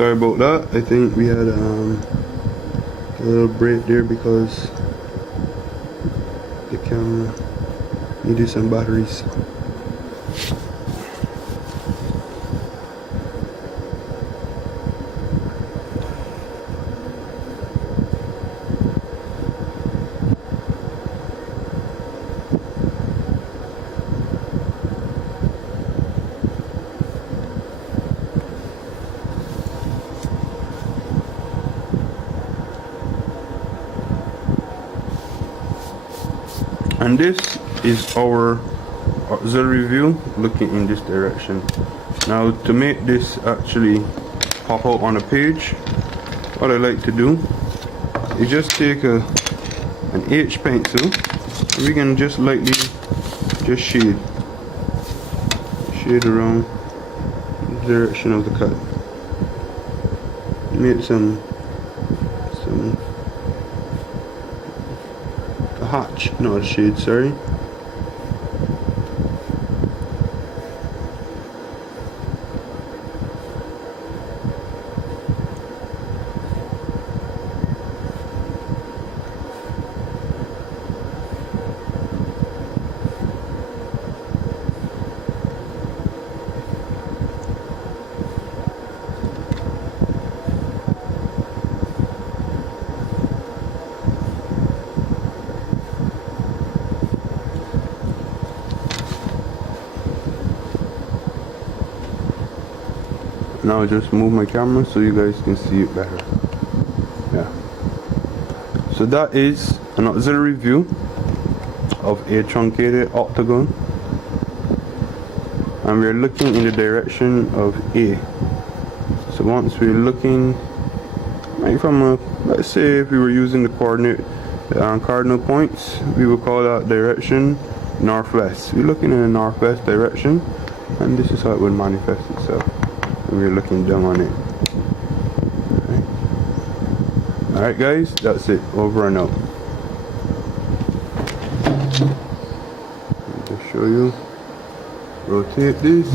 Sorry about that. I think we had a little break there because the camera needed some batteries. And this is our auxiliary view looking in this direction. Now to make this actually pop out on a page, what I like to do is just take an H pencil and we can just lightly just shade around the direction of the cut. Make some hatch, not a shade, sorry. Now just move my camera so you guys can see it better. Yeah. So that is an auxiliary view of a truncated octagon, and we're looking in the direction of A. So once we're looking like from a, let's say if we were using the cardinal points, we would call that direction northwest. We're looking in the northwest direction, and this is how it would manifest itself. We're looking down on it. Alright guys, that's it. Over and out. Just show you. Rotate this.